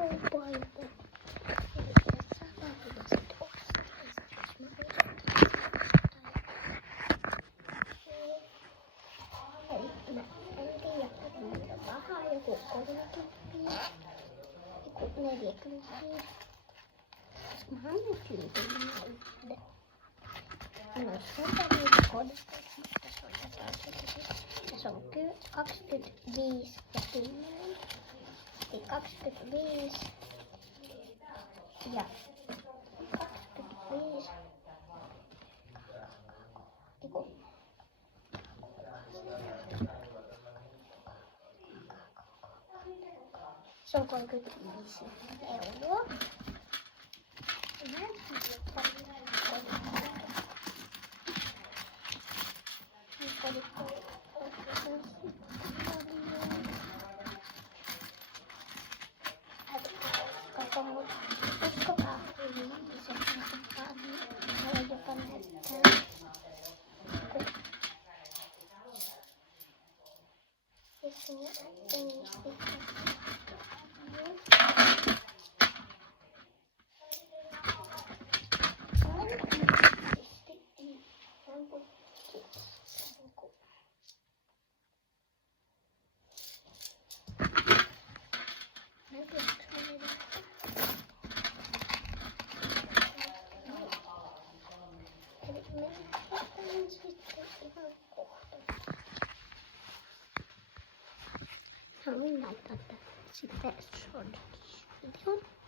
kaupalta. Joku 30, joku 40. Koska mä annan tyypillinen yhden. Annan niitä kodista, mutta tässä on jotain sellaisia. Tässä on 25 ja 10. Eli 25 ja 25. Se on 35 euroa. Kato mut, uskokaa hyvin, se kannattaa niin, joka näyttää. Ja sinne ennustetään. Haluan laittaa sitten short videon.